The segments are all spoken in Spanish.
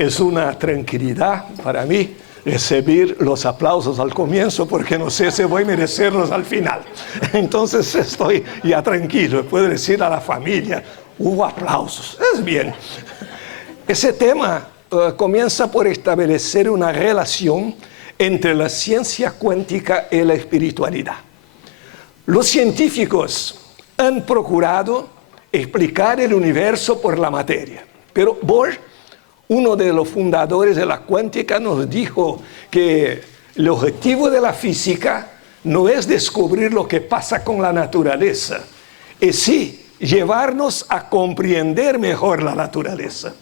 Es una tranquilidad para mí recibir los aplausos al comienzo porque no sé si voy a merecerlos al final. Entonces estoy ya tranquilo, puedo decir a la familia, hubo aplausos, es bien. Ese tema comienza por establecer una relación entre la ciencia cuántica y la espiritualidad. Los científicos han procurado explicar el universo por la materia, pero Bohr, uno de los fundadores de la cuántica, nos dijo que el objetivo de la física no es descubrir lo que pasa con la naturaleza, es sí llevarnos a comprender mejor la naturaleza,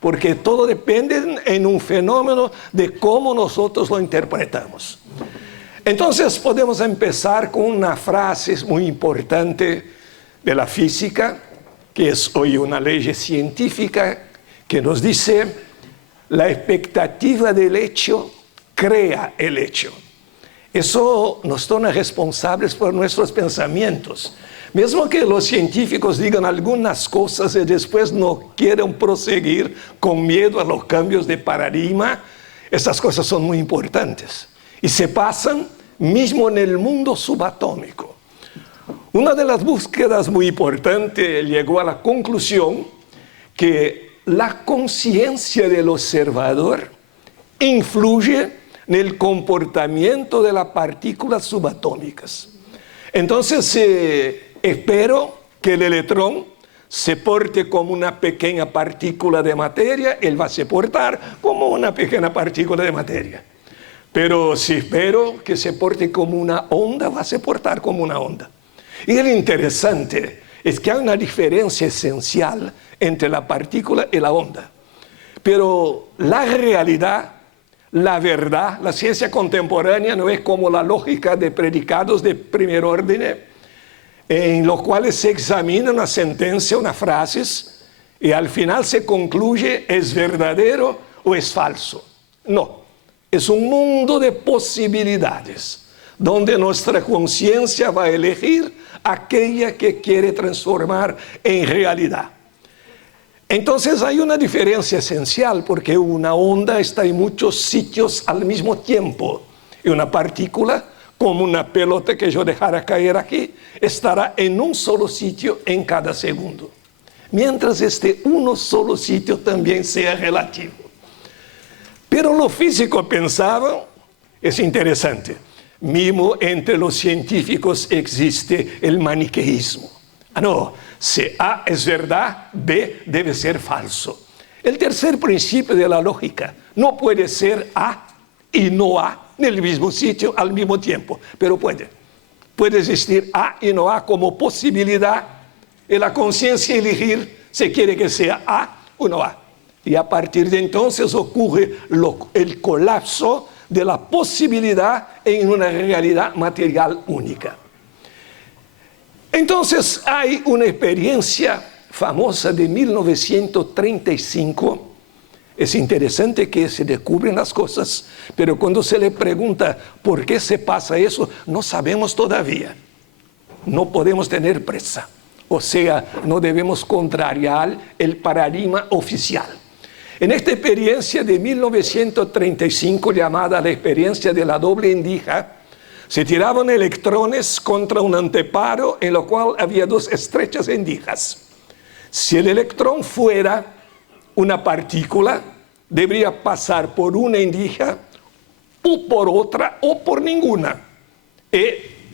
porque todo depende en un fenómeno de cómo nosotros lo interpretamos. Entonces podemos empezar con una frase muy importante de la física, que es hoy una ley científica, que nos dice, la expectativa del hecho crea el hecho. Eso nos torna responsables por nuestros pensamientos. Mismo que los científicos digan algunas cosas y después no quieran proseguir con miedo a los cambios de paradigma, estas cosas son muy importantes. Y se pasan mismo en el mundo subatómico. Una de las búsquedas muy importantes llegó a la conclusión que la conciencia del observador influye en el comportamiento de las partículas subatómicas. Entonces, espero que el electrón se porte como una pequeña partícula de materia, él va a se portar como una pequeña partícula de materia. Pero si espero que se porte como una onda, va a se portar como una onda. Y lo interesante es que hay una diferencia esencial entre la partícula y la onda. Pero la realidad, la verdad, la ciencia contemporánea no es como la lógica de predicados de primer orden, en los cuales se examina una sentencia, unas frases, y al final se concluye es verdadero o es falso. No, es un mundo de posibilidades, donde nuestra conciencia va a elegir aquella que quiere transformar en realidad. Entonces hay una diferencia esencial, porque una onda está en muchos sitios al mismo tiempo, y una partícula, como una pelota que yo dejara caer aquí, estará en un solo sitio en cada segundo, mientras este uno solo sitio también sea relativo. Pero los físicos pensaban, es interesante, mismo entre los científicos existe el maniqueísmo. No, si A es verdad, B debe ser falso. El tercer principio de la lógica, no puede ser A y no A en el mismo sitio al mismo tiempo, pero puede. Puede existir A y no A como posibilidad, y la conciencia elegir si quiere que sea A o no A. Y a partir de entonces ocurre el colapso de la posibilidad en una realidad material única. Entonces hay una experiencia famosa de 1935. Es interesante que se descubren las cosas, pero cuando se le pregunta por qué se pasa eso, no sabemos todavía. No podemos tener presa. O sea, no debemos contrariar el paradigma oficial. En esta experiencia de 1935, llamada la experiencia de la doble endija, se tiraban electrones contra un anteparo en lo cual había dos estrechas endijas. Si el electrón fuera una partícula, debería pasar por una endija, o por otra, o por ninguna. Y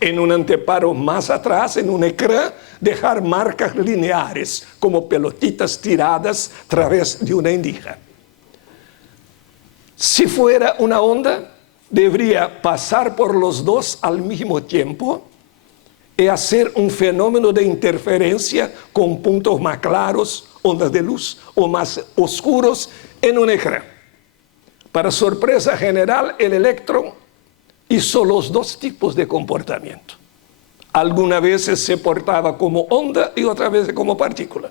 en un anteparo más atrás, en un ecrán, dejar marcas lineares, como pelotitas tiradas a través de una endija. Si fuera una onda, debería pasar por los dos al mismo tiempo y hacer un fenómeno de interferencia con puntos más claros, ondas de luz, o más oscuros en un ecrán. Para sorpresa general, el electrón hizo los dos tipos de comportamiento. Algunas veces se portaba como onda y otras veces como partícula.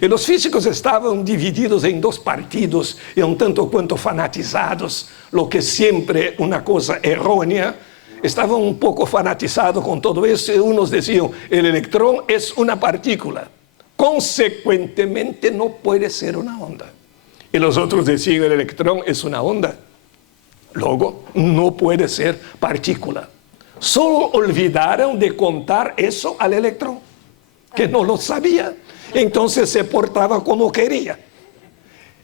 Y los físicos estaban divididos en dos partidos y un tanto cuanto fanatizados, lo que siempre una cosa errónea. Estaban un poco fanatizados con todo eso y unos decían, el electrón es una partícula. Consecuentemente no puede ser una onda. Y los otros decían, el electrón es una onda. Luego, no puede ser partícula. Solo olvidaron de contar eso al electrón, que no lo sabía. Entonces se portaba como quería.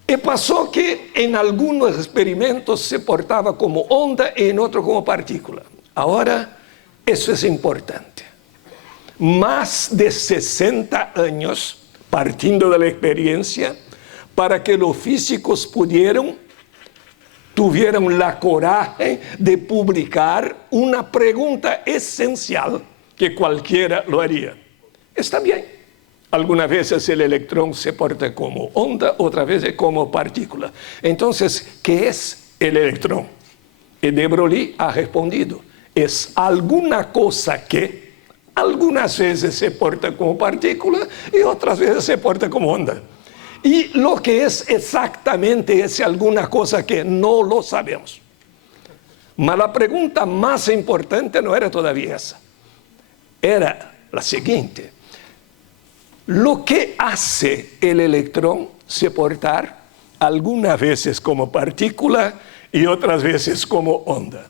Y pasó que en algunos experimentos se portaba como onda y en otros como partícula. Ahora, eso es importante. Más de 60 años, partiendo de la experiencia, para que los físicos tuvieron la coraje de publicar una pregunta esencial que cualquiera lo haría. Está bien. Algunas veces el electrón se porta como onda, otras veces como partícula. Entonces, ¿qué es el electrón? Y de Broglie ha respondido, es alguna cosa que algunas veces se porta como partícula y otras veces se porta como onda. Y lo que es exactamente es alguna cosa que no lo sabemos. Mas la pregunta más importante no era todavía esa. Era la siguiente. Lo que hace el electrón se portar algunas veces como partícula y otras veces como onda.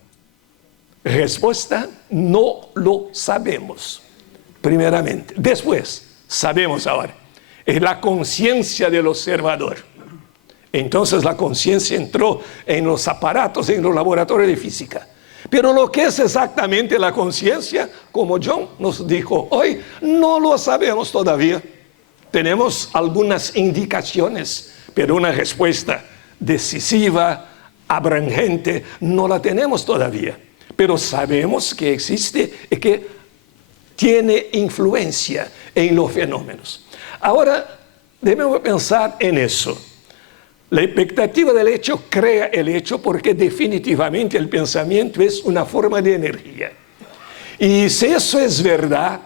Respuesta, no lo sabemos, primeramente. Después, sabemos ahora, es la conciencia del observador. Entonces la conciencia entró en los aparatos, en los laboratorios de física. Pero lo que es exactamente la conciencia, como John nos dijo hoy, no lo sabemos todavía. Tenemos algunas indicaciones, pero una respuesta decisiva, abrangente, no la tenemos todavía. Pero sabemos que existe y que tiene influencia en los fenómenos. Ahora, debemos pensar en eso. La expectativa del hecho crea el hecho porque definitivamente el pensamiento es una forma de energía. Y si eso es verdad,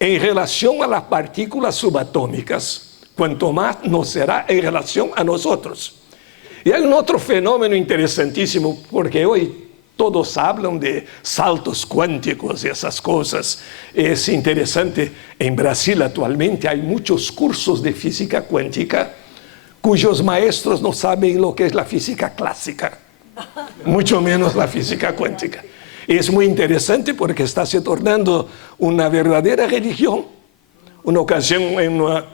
en relación a las partículas subatómicas, cuanto más no será en relación a nosotros. Y hay un otro fenómeno interesantísimo, porque hoy todos hablan de saltos cuánticos y esas cosas. Es interesante, en Brasil actualmente hay muchos cursos de física cuántica cuyos maestros no saben lo que es la física clásica, mucho menos la física cuántica. Y es muy interesante porque está se tornando una verdadera religión. Una ocasión en una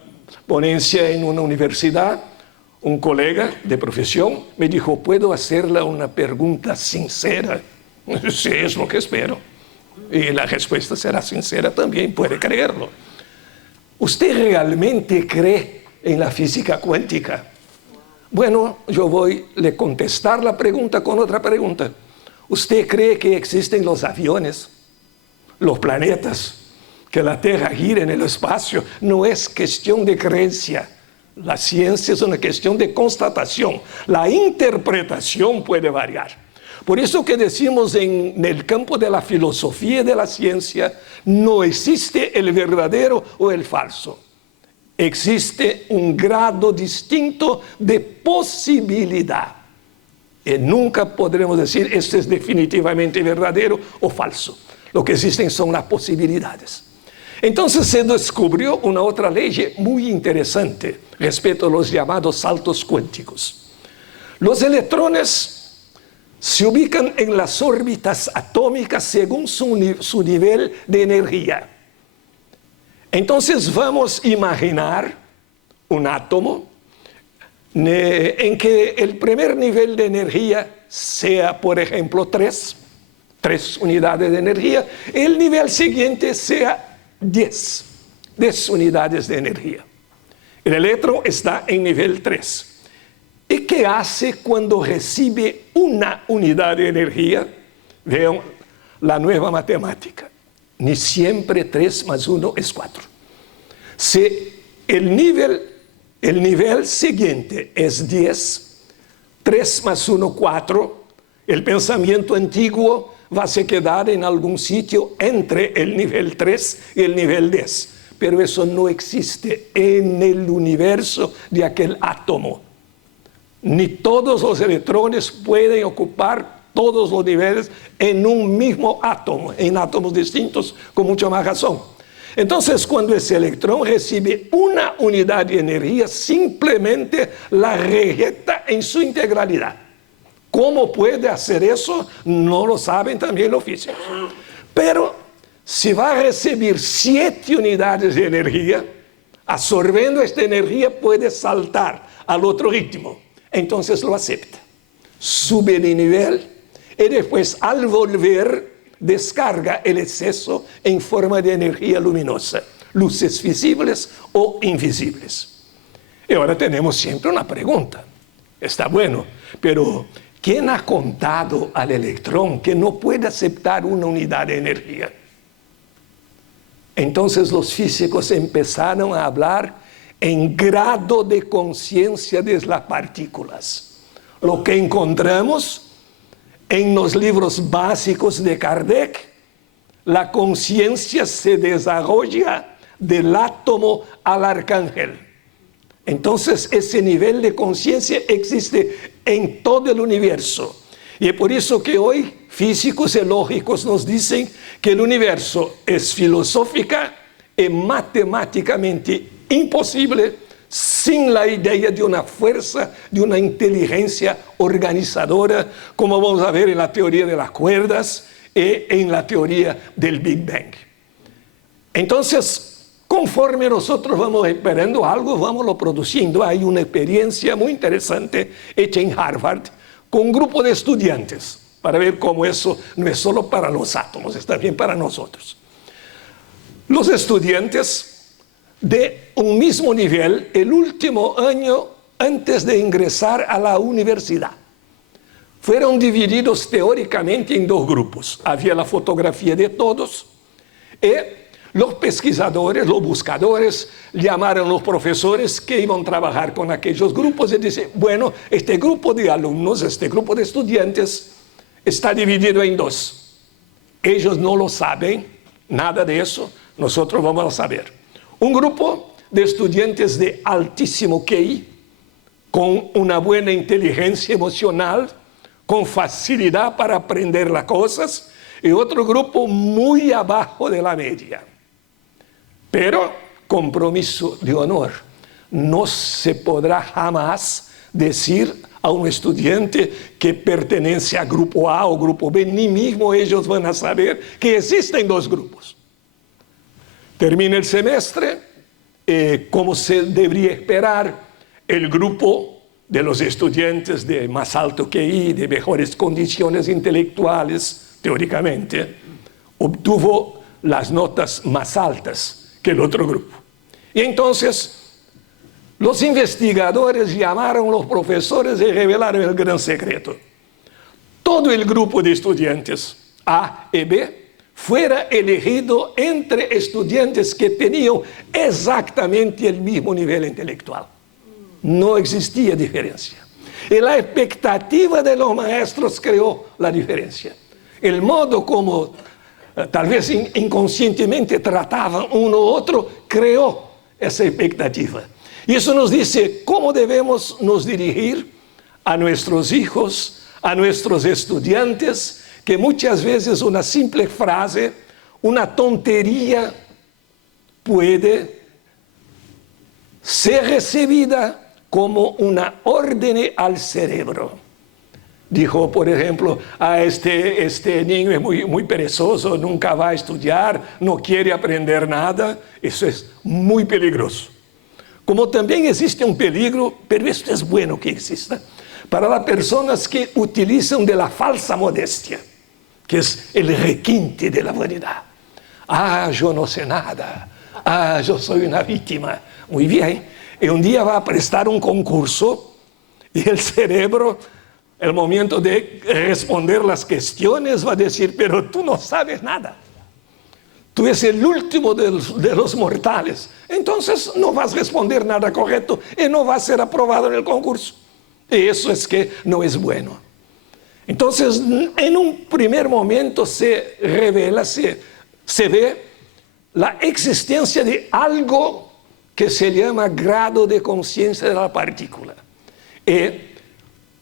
ponencia en una universidad, un colega de profesión me dijo, ¿puedo hacerle una pregunta sincera? Sí, es lo que espero. Y la respuesta será sincera también, puede creerlo. ¿Usted realmente cree en la física cuántica? Bueno, yo voy a contestar la pregunta con otra pregunta. ¿Usted cree que existen los aviones, los planetas, que la Tierra gira en el espacio? No es cuestión de creencia. La ciencia es una cuestión de constatación. La interpretación puede variar. Por eso que decimos en el campo de la filosofía y de la ciencia, no existe el verdadero o el falso. Existe un grado distinto de posibilidad. Y nunca podremos decir esto es definitivamente verdadero o falso. Lo que existen son las posibilidades. Entonces se descubrió una otra ley muy interesante respecto a los llamados saltos cuánticos. Los electrones se ubican en las órbitas atómicas según su nivel de energía. Entonces vamos a imaginar un átomo en que el primer nivel de energía sea, por ejemplo, 3 unidades de energía, el nivel siguiente sea 10 unidades de energía. El electrón está en nivel 3. ¿Y qué hace cuando recibe una unidad de energía? Vean la nueva matemática. Ni siempre 3 más 1 es 4. Si el nivel siguiente es 10, 3 más 1, 4, el pensamiento antiguo va a se quedar en algún sitio entre el nivel 3 y el nivel 10. Pero eso no existe en el universo de aquel átomo. Ni todos los electrones pueden ocupar todos los niveles en un mismo átomo, en átomos distintos, con mucha más razón. Entonces, cuando ese electrón recibe una unidad de energía, simplemente la rejeta en su integralidad. ¿Cómo puede hacer eso? No lo saben también los físicos. Pero si va a recibir 7 unidades de energía, absorbiendo esta energía puede saltar al otro ritmo. Entonces lo acepta. Sube de nivel y después al volver descarga el exceso en forma de energía luminosa, luces visibles o invisibles. Y ahora tenemos siempre una pregunta. Está bueno, pero ¿quién ha contado al electrón que no puede aceptar una unidad de energía? Entonces los físicos empezaron a hablar en grado de conciencia de las partículas. Lo que encontramos en los libros básicos de Kardec, la conciencia se desarrolla del átomo al arcángel. Entonces ese nivel de conciencia existe en todo el universo. Y es por eso que hoy físicos y lógicos nos dicen que el universo es filosófica y matemáticamente imposible sin la idea de una fuerza, de una inteligencia organizadora, como vamos a ver en la teoría de las cuerdas y en la teoría del Big Bang. Entonces, conforme nosotros vamos esperando algo, vamos lo produciendo. Hay una experiencia muy interesante hecha en Harvard con un grupo de estudiantes para ver cómo eso no es solo para los átomos, está bien para nosotros. Los estudiantes de un mismo nivel el último año antes de ingresar a la universidad fueron divididos teóricamente en 2 grupos. Había la fotografía de todos y los pesquisadores, los buscadores, llamaron a los profesores que iban a trabajar con aquellos grupos y dicen, bueno, este grupo de alumnos, este grupo de estudiantes está dividido en 2. Ellos no lo saben, nada de eso, nosotros vamos a saber. Un grupo de estudiantes de altísimo QI, con una buena inteligencia emocional, con facilidad para aprender las cosas, y otro grupo muy abajo de la media. Pero, compromiso de honor, no se podrá jamás decir a un estudiante que pertenece a grupo A o grupo B, ni mismo ellos van a saber que existen 2 grupos. Termina el semestre, como se debería esperar, el grupo de los estudiantes de más alto QI, de mejores condiciones intelectuales, teóricamente, obtuvo las notas más altas que el otro grupo. Y entonces, los investigadores llamaron a los profesores y revelaron el gran secreto. Todo el grupo de estudiantes A y B fuera elegido entre estudiantes que tenían exactamente el mismo nivel intelectual. No existía diferencia. Y la expectativa de los maestros creó la diferencia. El modo como tal vez inconscientemente trataban uno u otro creó esa expectativa. Y eso nos dice cómo debemos nos dirigir a nuestros hijos, a nuestros estudiantes, que muchas veces una simple frase, una tontería puede ser recibida como una orden al cerebro. Dijo, por ejemplo, este niño es muy perezoso, nunca va a estudiar, no quiere aprender nada. Eso es muy peligroso. Como también existe un peligro, pero esto es bueno que exista, para las personas que utilizan de la falsa modestia, que es el requinte de la vanidad. Ah, yo no sé nada. Ah, yo soy una víctima. Muy bien. Y un día va a prestar un concurso y el cerebro, el momento de responder las cuestiones, va a decir, pero tú no sabes nada. Tú eres el último de los mortales. Entonces no vas a responder nada correcto y no vas a ser aprobado en el concurso. Y eso es que no es bueno. Entonces, en un primer momento se revela, se ve la existencia de algo que se llama grado de conciencia de la partícula. Y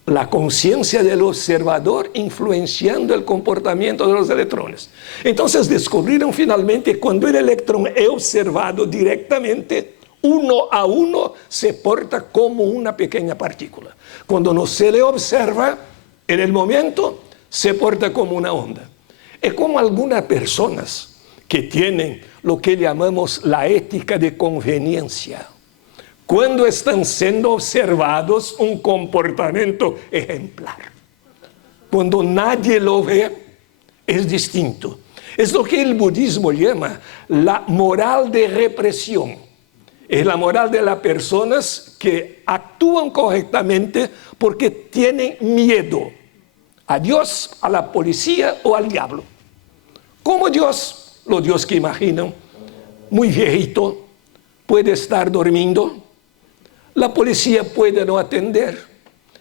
la conciencia del observador influenciando el comportamiento de los electrones. Entonces descubrieron finalmente que cuando el electrón es observado directamente, uno a uno se porta como una pequeña partícula. Cuando no se le observa, en el momento se porta como una onda. Es como algunas personas que tienen lo que llamamos la ética de conveniencia. Cuando están siendo observados, un comportamiento ejemplar. Cuando nadie lo ve, es distinto. Es lo que el budismo llama la moral de represión. Es la moral de las personas que actúan correctamente porque tienen miedo a Dios, a la policía o al diablo. Como Dios, los dioses que imaginan, muy viejito, puede estar durmiendo. La policía puede no atender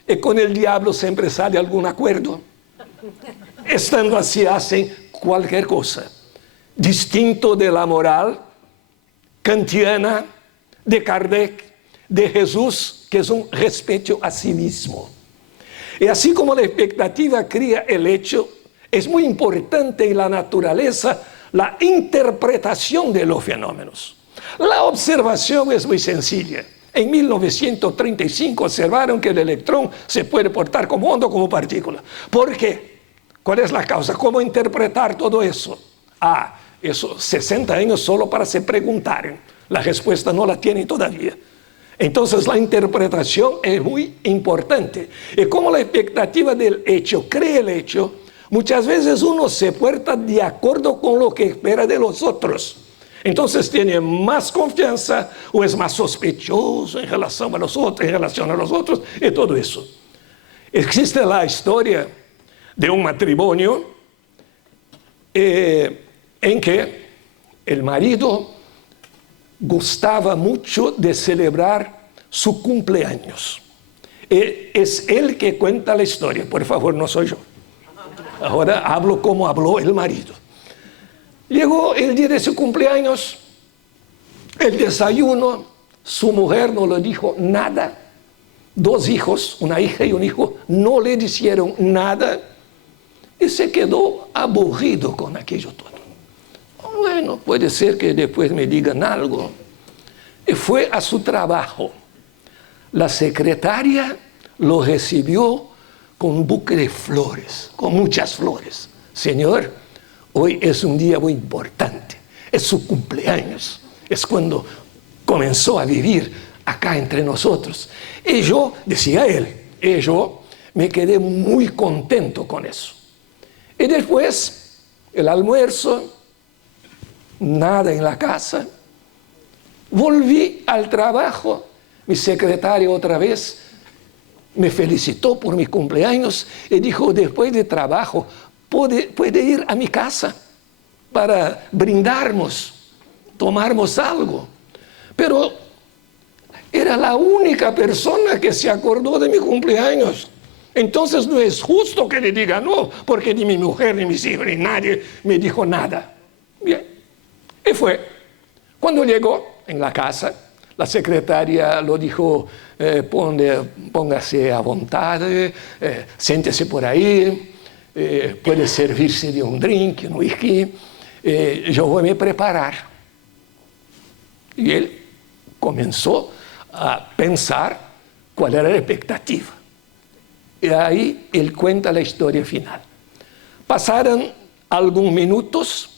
y con el diablo siempre sale algún acuerdo. Estando así hacen cualquier cosa. Distinto de la moral kantiana de Kardec, de Jesús, que es un respeto a sí mismo. Y así como la expectativa cría el hecho, es muy importante en la naturaleza la interpretación de los fenómenos. La observación es muy sencilla. En 1935 observaron que el electrón se puede portar como onda o como partícula. ¿Por qué? ¿Cuál es la causa? ¿Cómo interpretar todo eso? Eso 60 años solo para se preguntar. La respuesta no la tienen todavía. Entonces la interpretación es muy importante. Y como la expectativa del hecho cree el hecho, muchas veces uno se porta de acuerdo con lo que espera de los otros. Entonces tiene más confianza o es más sospechoso en relación a los otros, y todo eso. Existe la historia de un matrimonio en que el marido gustaba mucho de celebrar su cumpleaños. Es él que cuenta la historia, por favor, no soy yo. Ahora hablo como habló el marido. Llegó el día de su cumpleaños, el desayuno, su mujer no le dijo nada. 2 hijos, una hija y un hijo, no le dijeron nada y se quedó aburrido con aquello todo. Bueno, puede ser que después me digan algo. Y fue a su trabajo. La secretaria lo recibió con un buque de flores, con muchas flores. Señor, hoy es un día muy importante, es su cumpleaños, es cuando comenzó a vivir acá entre nosotros. Y yo, decía él, yo me quedé muy contento con eso. Y después, el almuerzo, nada en la casa. Volví al trabajo, mi secretaria otra vez me felicitó por mi cumpleaños y dijo, después de trabajo, puede ir a mi casa para brindarnos, tomarnos algo. Pero era la única persona que se acordó de mi cumpleaños. Entonces no es justo que le diga no, porque ni mi mujer, ni mis hijos, ni nadie me dijo nada. Bien, y fue. Cuando llegó en la casa, la secretaria lo dijo, póngase a voluntad, siéntese por ahí, puede servirse de un drink, un whisky, yo voy a preparar. Y él comenzó a pensar cuál era la expectativa. Y ahí él cuenta la historia final. Pasaron algunos minutos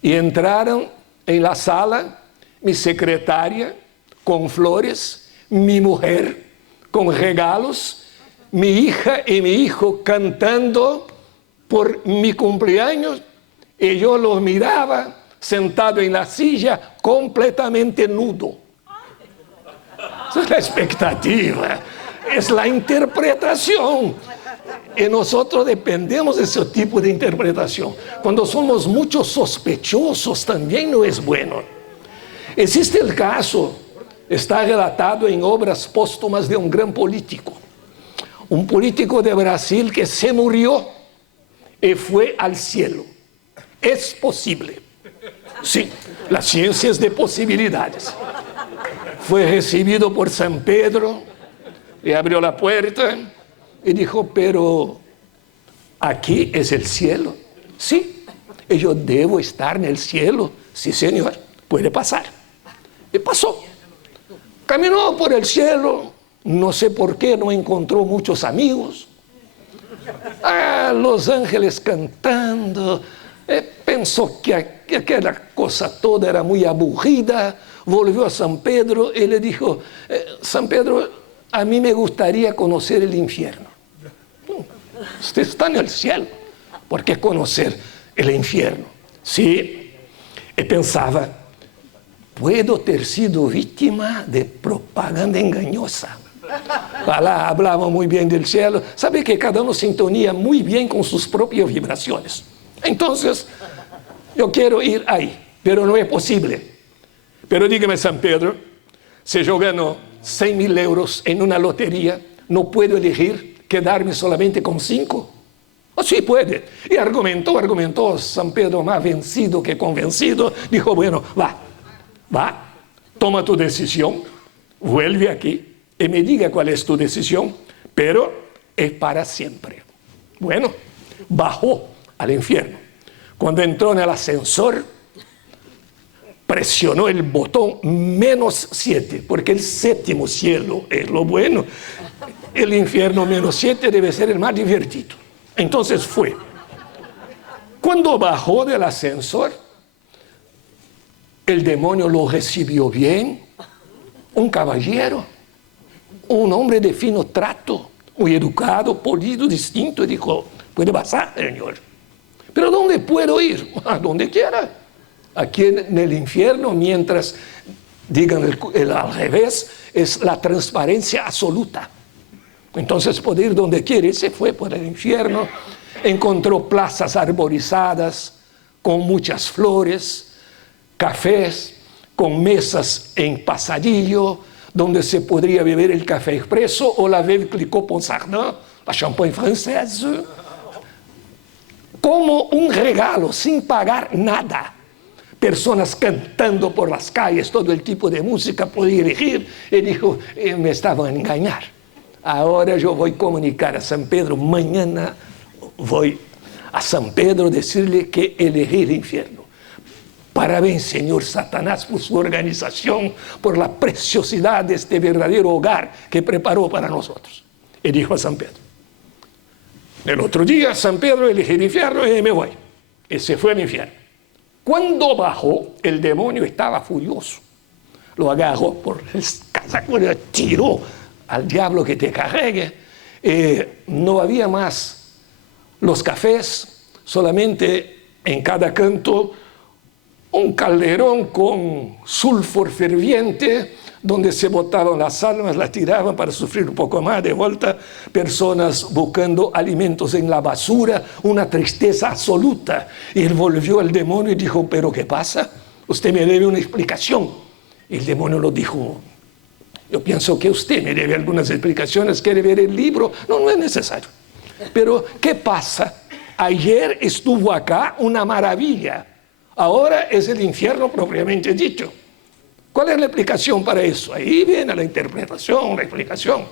y entraron en la sala mi secretaria con flores, mi mujer con regalos, mi hija y mi hijo cantando por mi cumpleaños, y yo los miraba sentado en la silla completamente nudo. Esa es la expectativa, es la interpretación. Y nosotros dependemos de ese tipo de interpretación. Cuando somos mucho sospechosos también no es bueno. Existe el caso, está relatado en obras póstumas de un gran político. Un político de Brasil que se murió y fue al cielo. Es posible. Sí, la ciencia es de posibilidades. Fue recibido por San Pedro, le abrió la puerta, Y dijo, pero aquí es el cielo. Sí, y yo debo estar en el cielo. Sí, señor, puede pasar. Y pasó. Caminó por el cielo, no sé por qué, no encontró muchos amigos. Los ángeles cantando. Pensó que aquella cosa toda era muy aburrida. Volvió a San Pedro y le dijo, San Pedro, a mí me gustaría conocer el infierno. Usted está en el cielo, ¿por qué conocer el infierno? Sí, y pensaba, puedo ter sido víctima de propaganda engañosa. Hablaba muy bien del cielo. Sabe que cada uno sintonía muy bien con sus propias vibraciones. Entonces, yo quiero ir ahí, pero no es posible. Pero dígame, San Pedro, si yo gano 100.000 euros en una lotería, ¿no puedo elegir quedarme solamente con 5? Oh, sí puede. Y argumentó. San Pedro, más vencido que convencido, dijo, bueno, va, toma tu decisión, vuelve aquí y me diga cuál es tu decisión, pero es para siempre. Bueno, bajó al infierno. Cuando entró en el ascensor, presionó el botón -7, porque el séptimo cielo es lo bueno. El infierno -7 debe ser el más divertido. Entonces fue. Cuando bajó del ascensor, el demonio lo recibió bien, un caballero, un hombre de fino trato, muy educado, polido, distinto, y dijo, puede pasar, señor. ¿Pero dónde puedo ir? A donde quiera. Aquí en el infierno, mientras digan el al revés, es la transparencia absoluta. Entonces puede ir donde quiere. Y se fue por el infierno, encontró plazas arborizadas con muchas flores, cafés, con mesas en pasadillo, donde se podría beber el café expreso o la veuve Clicquot Ponsardin, la champagne francesa, como un regalo, sin pagar nada. Personas cantando por las calles, todo el tipo de música podía elegir. Y dijo, me estaban a engañar. Ahora yo voy a comunicar a San Pedro, mañana voy a San Pedro a decirle que elegí el infierno. Parabéns, señor Satanás, por su organización, por la preciosidad de este verdadero hogar que preparó para nosotros. Y dijo a San Pedro. El otro día, San Pedro elegí el infierno y me voy. Y se fue al infierno. Cuando bajó, el demonio estaba furioso. Lo agarró por el casaco, le tiró al diablo que te cargue. No había más los cafés, solamente en cada canto un calderón con sulfur ferviente, donde se botaban las almas, las tiraban para sufrir un poco más de vuelta, personas buscando alimentos en la basura, una tristeza absoluta. Y él volvió al demonio y dijo, ¿pero qué pasa? Usted me debe una explicación. Y el demonio lo dijo, yo pienso que usted me debe algunas explicaciones, quiere ver el libro, no es necesario. Pero, ¿qué pasa? Ayer estuvo acá una maravilla, ahora es el infierno propiamente dicho. ¿Cuál es la explicación para eso? Ahí viene la interpretación, la explicación.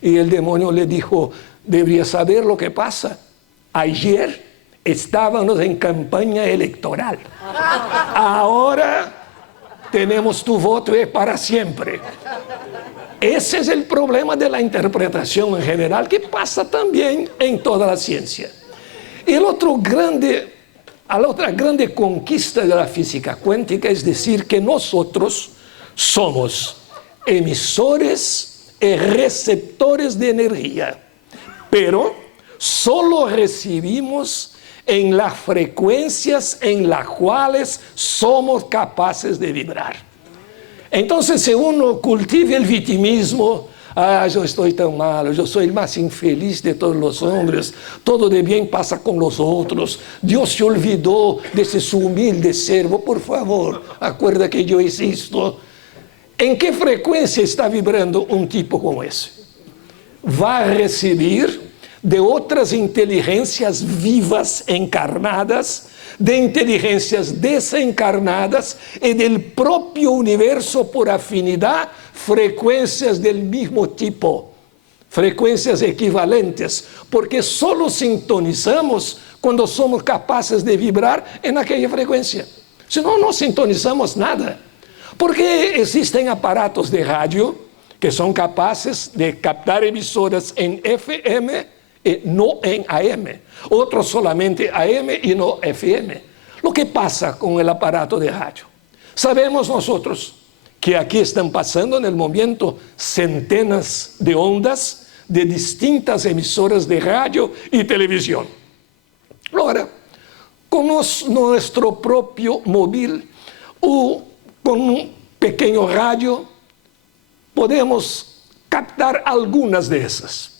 Y el demonio le dijo, debería saber lo que pasa. Ayer estábamos en campaña electoral. Ahora tenemos tu voto y es para siempre. Ese es el problema de la interpretación en general, que pasa también en toda la ciencia. Y la otra grande conquista de la física cuántica es decir que nosotros somos emisores y receptores de energía, pero solo recibimos en las frecuencias en las cuales somos capaces de vibrar. Entonces, si uno cultiva el victimismo, yo estoy tan malo, yo soy el más infeliz de todos los hombres, todo de bien pasa con los otros, Dios se olvidó de ese su humilde servo, por favor, acuerda que yo existo. ¿En qué frecuencia está vibrando un tipo como ese? Va a recibir de otras inteligencias vivas encarnadas, de inteligencias desencarnadas y del propio universo por afinidad, frecuencias del mismo tipo. frecuencias equivalentes, porque solo sintonizamos cuando somos capaces de vibrar en aquella frecuencia. Si no, no sintonizamos nada. Porque existen aparatos de radio que son capaces de captar emisoras en FM y no en AM. Otros solamente AM y no FM. Lo que pasa con el aparato de radio. Sabemos nosotros que aquí están pasando en el momento centenas de ondas de distintas emisoras de radio y televisión. Ahora, con nuestro propio móvil o con un pequeño radio, podemos captar algunas de esas.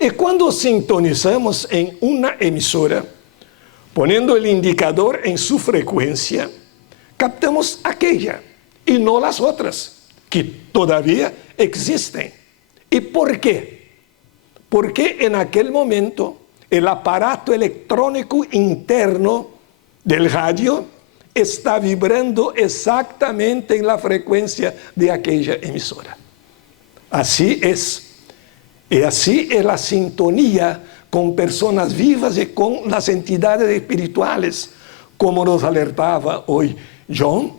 Y cuando sintonizamos en una emisora, poniendo el indicador en su frecuencia, captamos aquella y no las otras, que todavía existen. ¿Y por qué? Porque en aquel momento el aparato electrónico interno del radio está vibrando exactamente en la frecuencia de aquella emisora. Así es. Y así es la sintonía con personas vivas y con las entidades espirituales, como nos alertaba hoy John.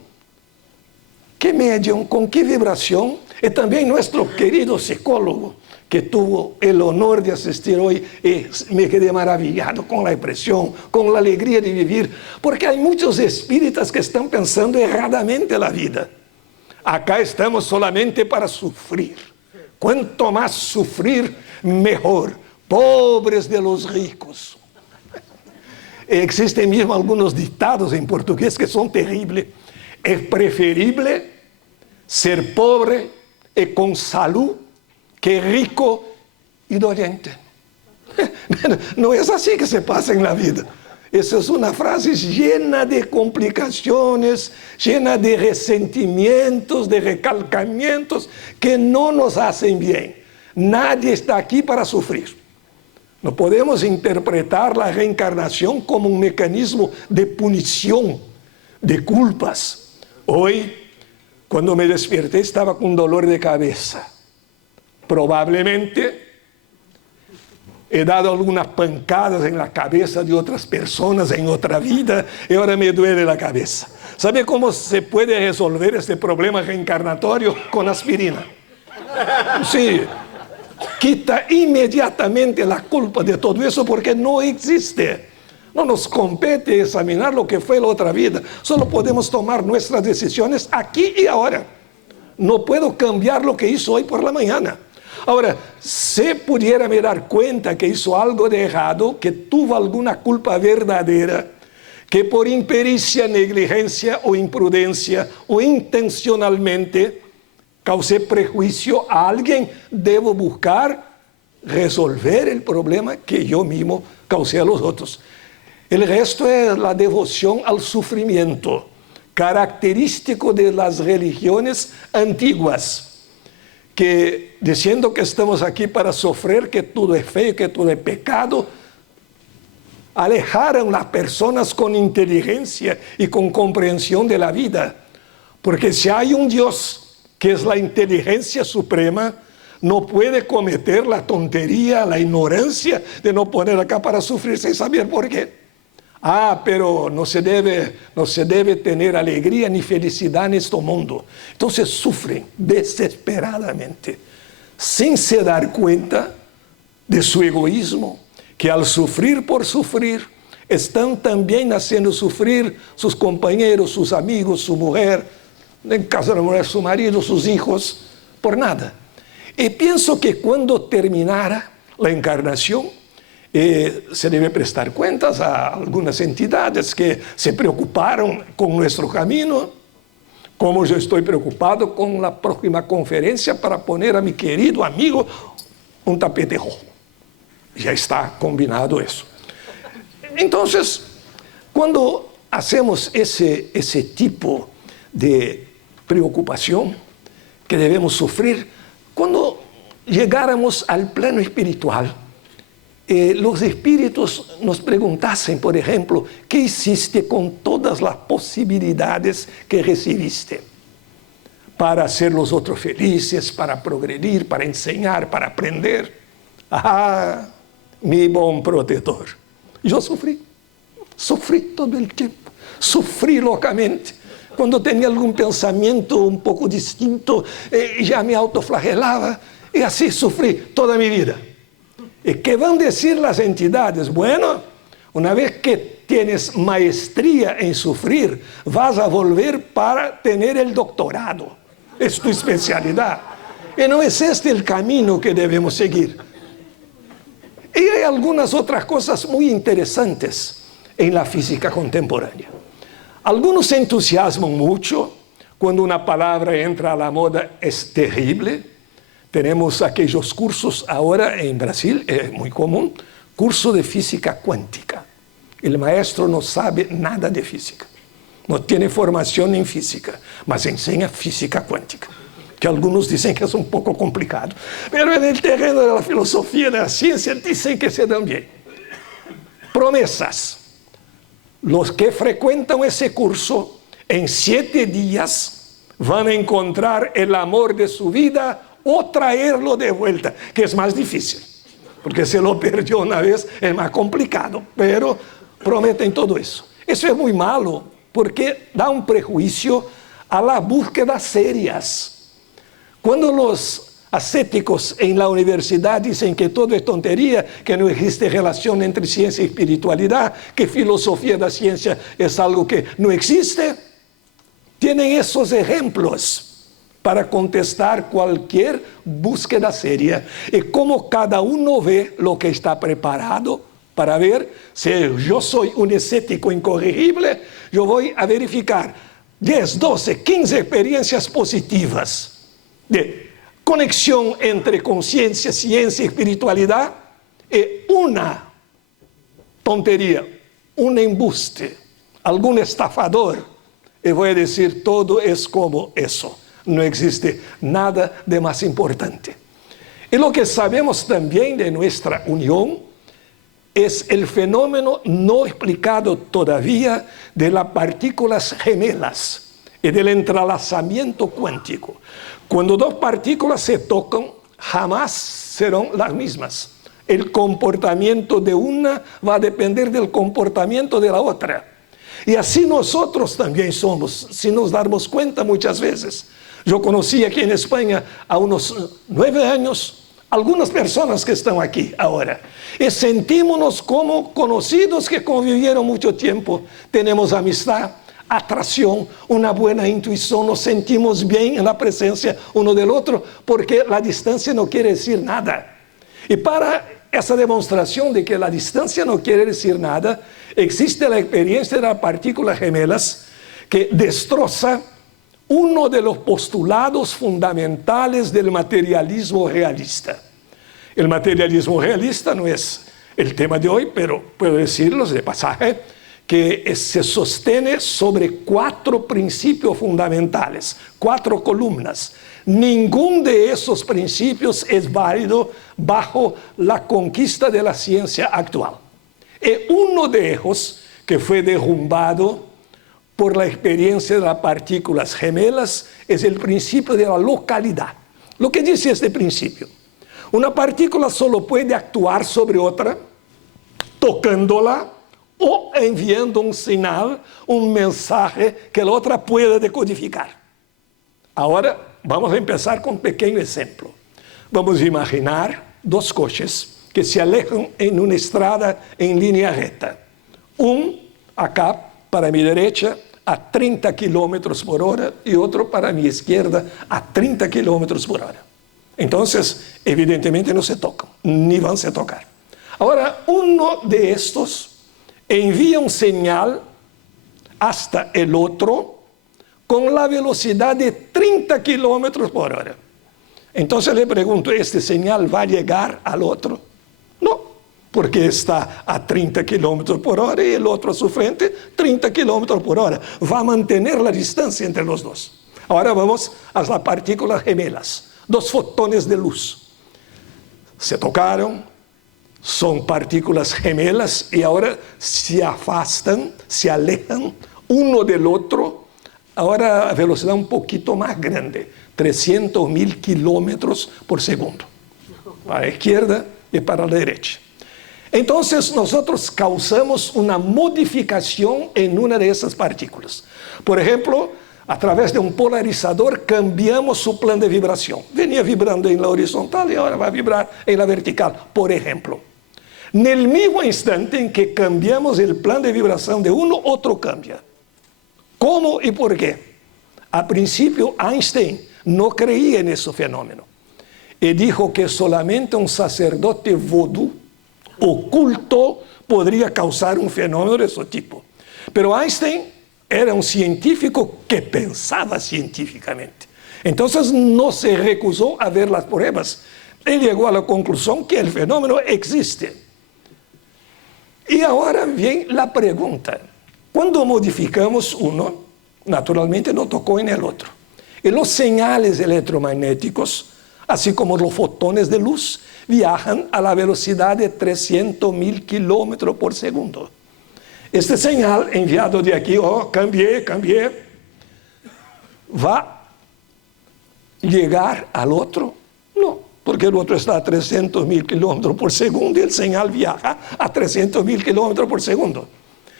¿Qué medium, con qué vibración? Y también nuestro querido psicólogo, que tuvo el honor de asistir hoy, y me quedé maravillado con la expresión, con la alegría de vivir, porque hay muchos espíritas que están pensando erradamente la vida. Acá estamos solamente para sufrir. Cuanto más sufrir, mejor. Pobres de los ricos. Existen mismo algunos dictados en portugués que son terribles. Es preferible ser pobre y con salud que rico y doliente. No es así que se pasa en la vida. Esa es una frase llena de complicaciones, llena de resentimientos, de recalcamientos que no nos hacen bien. Nadie está aquí para sufrir. No podemos interpretar la reencarnación como un mecanismo de punición, de culpas. Hoy, cuando me desperté, estaba con dolor de cabeza. Probablemente he dado algunas pancadas en la cabeza de otras personas en otra vida y ahora me duele la cabeza. ¿Sabe cómo se puede resolver este problema reencarnatorio? Con aspirina. Sí, quita inmediatamente la culpa de todo eso porque no existe. No nos compete examinar lo que fue la otra vida. Solo podemos tomar nuestras decisiones aquí y ahora. No puedo cambiar lo que hizo hoy por la mañana. Ahora, si pudiera me dar cuenta que hizo algo de errado, que tuvo alguna culpa verdadera, que por impericia, negligencia o imprudencia o intencionalmente causé prejuicio a alguien, debo buscar resolver el problema que yo mismo causé a los otros. El resto es la devoción al sufrimiento, característico de las religiones antiguas, que diciendo que estamos aquí para sufrir, que todo es feo, que todo es pecado, alejaron las personas con inteligencia y con comprensión de la vida. Porque si hay un Dios que es la inteligencia suprema, no puede cometer la tontería, la ignorancia de no poner acá para sufrir sin saber por qué. Pero no se debe tener alegría ni felicidad en este mundo. Entonces sufren desesperadamente, sin se dar cuenta de su egoísmo, que al sufrir por sufrir, están también haciendo sufrir sus compañeros, sus amigos, su mujer, en caso de la mujer, su marido, sus hijos, por nada. Y pienso que cuando terminara la encarnación, se debe prestar cuentas a algunas entidades que se preocuparon con nuestro camino, como yo estoy preocupado con la próxima conferencia para poner a mi querido amigo un tapete rojo. Ya está combinado eso. Entonces, cuando hacemos ese tipo de preocupación que debemos sufrir, cuando llegáramos al plano espiritual, los espíritus nos preguntasen, por ejemplo, ¿qué hiciste con todas las posibilidades que recibiste? para hacer los otros felices, para progredir, para enseñar, para aprender. Ah, mi buen protector. Yo sufrí todo el tiempo, sufrí locamente. Cuando tenía algún pensamiento un poco distinto, ya me autoflagelaba y así sufrí toda mi vida. ¿Y qué van a decir las entidades? Bueno, una vez que tienes maestría en sufrir, vas a volver para tener el doctorado. Es tu especialidad. Y no es este el camino que debemos seguir. Y hay algunas otras cosas muy interesantes en la física contemporánea. Algunos se entusiasman mucho cuando una palabra entra a la moda, es terrible. Tenemos aquellos cursos ahora en Brasil, es muy común, curso de física cuántica. El maestro no sabe nada de física, no tiene formación en física, mas enseña física cuántica, que algunos dicen que es un poco complicado. Pero en el terreno de la filosofía, de la ciencia, dicen que se dan bien. Promesas. Los que frecuentan ese curso, en 7 días van a encontrar el amor de su vida o traerlo de vuelta, que es más difícil, porque se lo perdió una vez, es más complicado, pero prometen todo eso. Eso es muy malo, porque da un prejuicio a las búsquedas serias. Cuando los ascéticos en la universidad dicen que todo es tontería, que no existe relación entre ciencia y espiritualidad, que filosofía de la ciencia es algo que no existe, tienen esos ejemplos para contestar cualquier búsqueda seria y cómo cada uno ve lo que está preparado para ver. Si yo soy un escéptico incorregible, yo voy a verificar 10, 12, 15 experiencias positivas de conexión entre conciencia, ciencia y espiritualidad, y una tontería, un embuste, algún estafador, y voy a decir todo es como eso, no existe nada de más importante. Y lo que sabemos también de nuestra unión es el fenómeno no explicado todavía de las partículas gemelas y del entrelazamiento cuántico. Cuando dos partículas se tocan, jamás serán las mismas. El comportamiento de una va a depender del comportamiento de la otra. Y así nosotros también somos, si nos damos cuenta muchas veces. Yo conocí aquí en España a unos 9 años algunas personas que están aquí ahora. Y sentímonos como conocidos que convivieron mucho tiempo. Tenemos amistad, atracción, una buena intuición, nos sentimos bien en la presencia uno del otro, porque la distancia no quiere decir nada. Y para esa demostración de que la distancia no quiere decir nada, existe la experiencia de las partículas gemelas que destroza uno de los postulados fundamentales del materialismo realista. El materialismo realista no es el tema de hoy, pero puedo decirlo de pasaje, que se sostiene sobre 4 principios fundamentales, 4 columnas. Ningún de esos principios es válido bajo la conquista de la ciencia actual. Y uno de ellos, que fue derrumbado por la experiencia de las partículas gemelas, es el principio de la localidad. Lo que dice este principio: una partícula solo puede actuar sobre otra tocándola o enviando un señal, un mensaje que la otra pueda decodificar. Ahora vamos a empezar con un pequeño ejemplo. Vamos a imaginar 2 coches que se alejan en una estrada en línea recta. Un acá para mi derecha a 30 kilómetros por hora y otro para mi izquierda a 30 kilómetros por hora. Entonces, evidentemente no se tocan, ni van a tocar. Ahora, uno de estos envía un señal hasta el otro con la velocidad de 30 kilómetros por hora. Entonces le pregunto, ¿este señal va a llegar al otro? No, porque está a 30 kilómetros por hora y el otro a su frente 30 kilómetros por hora. Va a mantener la distancia entre los dos. Ahora vamos a las partículas gemelas, 2 fotones de luz. Se tocaron, son partículas gemelas y ahora se afastan, se alejan uno del otro ahora a velocidad un poquito más grande, 300.000 kilómetros por segundo, para la izquierda y para la derecha. Entonces nosotros causamos una modificación en una de esas partículas. Por ejemplo, a través de un polarizador cambiamos su plan de vibración. Venía vibrando en la horizontal y ahora va a vibrar en la vertical, por ejemplo. En el mismo instante en que cambiamos el plan de vibración de uno, otro cambia. ¿Cómo y por qué? A principio Einstein no creía en ese fenómeno y dijo que solamente un sacerdote vodú oculto podría causar un fenómeno de ese tipo. Pero Einstein era un científico que pensaba científicamente. Entonces no se recusó a ver las pruebas. Él llegó a la conclusión que el fenómeno existe. Y ahora viene la pregunta. Cuando modificamos uno, naturalmente no tocó en el otro. Y los señales electromagnéticos, así como los fotones de luz, viajan a la velocidad de 300.000 kilómetros por segundo. Este señal enviado de aquí, cambié, ¿va a llegar al otro? No, porque el otro está a 300.000 kilómetros por segundo y el señal viaja a 300.000 kilómetros por segundo.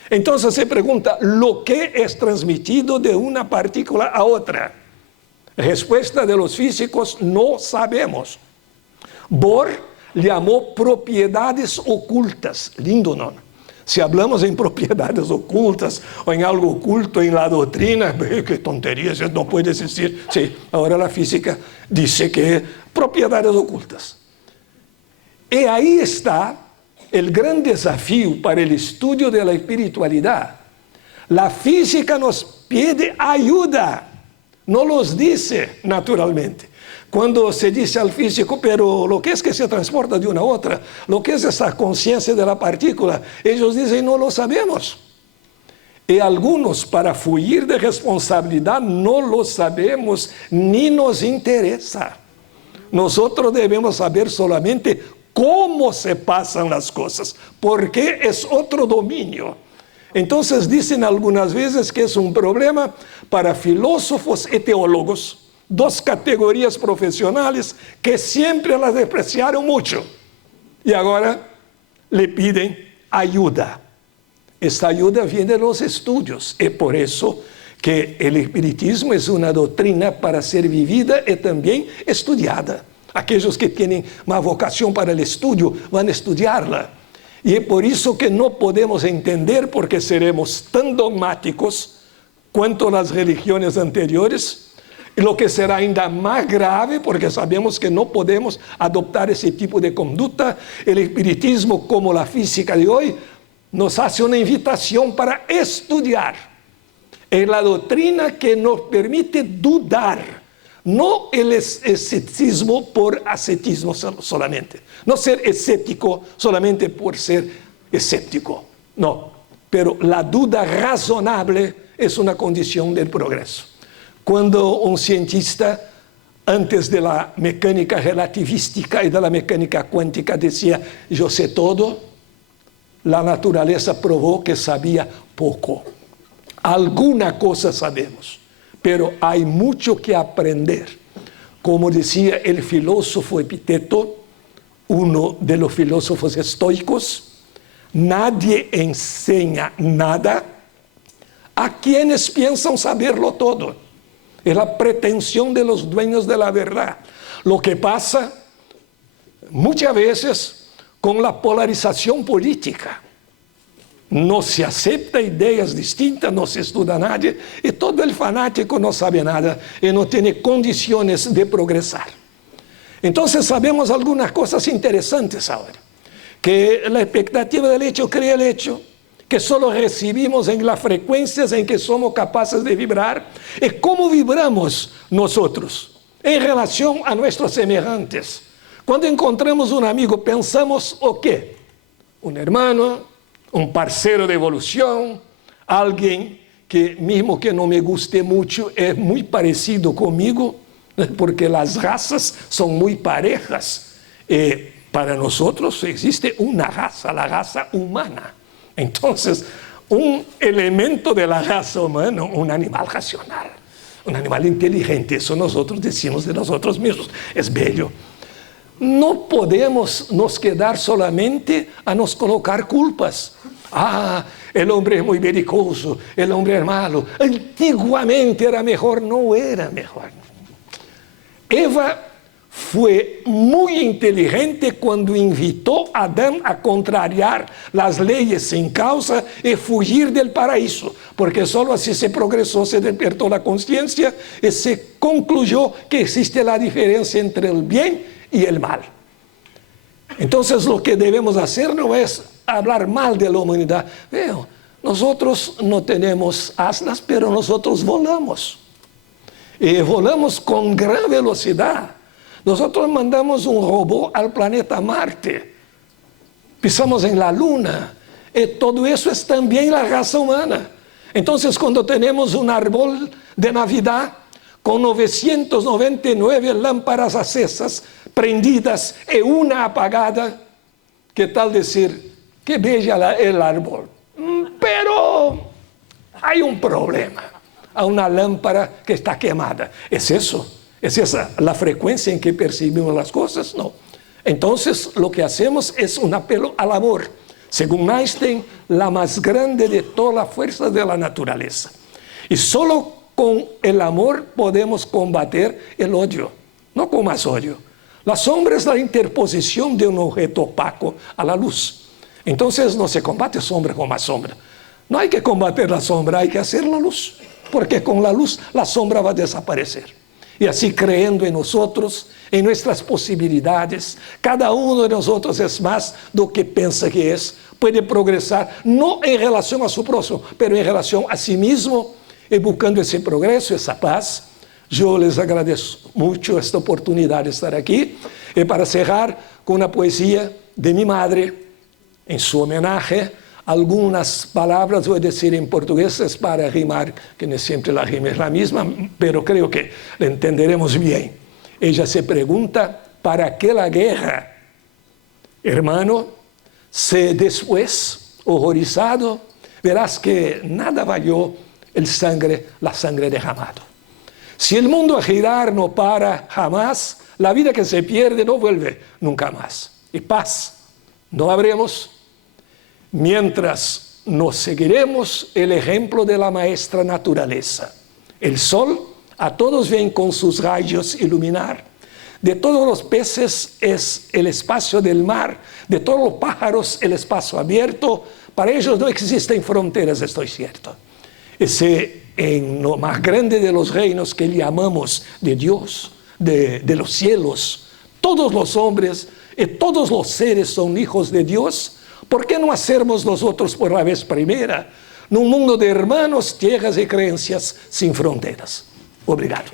Entonces se pregunta, ¿lo que es transmitido de una partícula a otra? Respuesta de los físicos, no sabemos. Bohr llamó propiedades ocultas. Lindo, ¿no? Si hablamos en propiedades ocultas o en algo oculto en la doctrina, qué tontería, eso no puede existir. Sí, ahora la física dice que propiedades ocultas. Y ahí está el gran desafío para el estudio de la espiritualidad. La física nos pide ayuda, no los dice naturalmente. Cuando se dice al físico, pero lo que es que se transporta de una a otra, lo que es esa conciencia de la partícula, ellos dicen no lo sabemos. Y algunos, para fugir de responsabilidad, no lo sabemos ni nos interesa. Nosotros debemos saber solamente cómo se pasan las cosas, porque es otro dominio. Entonces dicen algunas veces que es un problema para filósofos y teólogos, dos categorías profesionales que siempre las despreciaron mucho y ahora le piden ayuda. Esta ayuda viene de los estudios y por eso que el espiritismo es una doctrina para ser vivida y también estudiada. Aquellos que tienen más vocación para el estudio van a estudiarla. Y es por eso que no podemos entender porque seremos tan dogmáticos cuanto las religiones anteriores. Y lo que será ainda más grave, porque sabemos que no podemos adoptar ese tipo de conducta, el espiritismo, como la física de hoy, nos hace una invitación para estudiar. Es la doctrina que nos permite dudar, no el escepticismo por ascetismo solamente, no ser escéptico solamente por ser escéptico, no, pero la duda razonable es una condición del progreso. Cuando un cientista, antes de la mecánica relativística y de la mecánica cuántica, decía, yo sé todo, la naturaleza probó que sabía poco. Alguna cosa sabemos, pero hay mucho que aprender. Como decía el filósofo Epicteto, uno de los filósofos estoicos, nadie enseña nada a quienes piensan saberlo todo. Es la pretensión de los dueños de la verdad. Lo que pasa muchas veces con la polarización política. No se acepta ideas distintas, no se estudia nadie, y todo el fanático no sabe nada y no tiene condiciones de progresar. Entonces sabemos algunas cosas interesantes ahora. Que la expectativa del hecho crea el hecho, que solo recibimos en las frecuencias en que somos capaces de vibrar, y cómo vibramos nosotros en relación a nuestros semejantes. Cuando encontramos un amigo, pensamos, ¿o qué? Un hermano, un parcero de evolución, alguien que mismo que no me guste mucho, es muy parecido conmigo, porque las razas son muy parejas. Para nosotros existe una raza, la raza humana. Entonces, un elemento de la raza humana, un animal racional, un animal inteligente. Eso nosotros decimos de nosotros mismos. Es bello. No podemos nos quedar solamente a nos colocar culpas. Ah, el hombre es muy belicoso, el hombre es malo. Antiguamente era mejor, no era mejor. Eva fue muy inteligente cuando invitó a Adán a contrariar las leyes sin causa y fugir del paraíso, porque solo así se progresó, se despertó la conciencia y se concluyó que existe la diferencia entre el bien y el mal. Entonces lo que debemos hacer no es hablar mal de la humanidad. Veo, nosotros no tenemos asas, pero nosotros volamos. Y volamos con gran velocidad. Nosotros mandamos un robot al planeta Marte. Pisamos en la Luna. Y todo eso es también la raza humana. Entonces, cuando tenemos un árbol de Navidad con 999 lámparas acesas, prendidas y una apagada, ¿qué tal decir? Qué bella el árbol. Pero hay un problema. Hay una lámpara que está quemada. ¿Es eso? ¿Es esa la frecuencia en que percibimos las cosas? No. Entonces, lo que hacemos es un apelo al amor. Según Einstein, la más grande de todas las fuerzas de la naturaleza. Y solo con el amor podemos combatir el odio, no con más odio. La sombra es la interposición de un objeto opaco a la luz. Entonces, no se combate sombra con más sombra. No hay que combatir la sombra, hay que hacer la luz. Porque con la luz la sombra va a desaparecer. Y así creyendo en nosotros, en nuestras posibilidades, cada uno de nosotros es más do que piensa que es, puede progresar, no en relación a su próximo, pero en relación a sí mismo, y buscando ese progreso, esa paz. Yo les agradezco mucho esta oportunidad de estar aquí. Y para cerrar con una poesía de mi madre, en su homenaje, algunas palabras voy a decir en portugués para rimar, que no siempre la rima es la misma, pero creo que la entenderemos bien. Ella se pregunta, ¿para qué la guerra? Hermano, si después, horrorizado, verás que nada valió la sangre derramada. Si el mundo a girar no para jamás, la vida que se pierde no vuelve nunca más. Y paz no habremos, mientras nos seguiremos el ejemplo de la maestra naturaleza. El sol a todos ven con sus rayos iluminar. De todos los peces es el espacio del mar, de todos los pájaros el espacio abierto. Para ellos no existen fronteras, estoy cierto. Ese en lo más grande de los reinos que llamamos de Dios, de los cielos, todos los hombres y todos los seres son hijos de Dios. ¿Por qué no hacernos nosotros por la vez primera en un mundo de hermanos, tierras y creencias sin fronteras? Obrigado.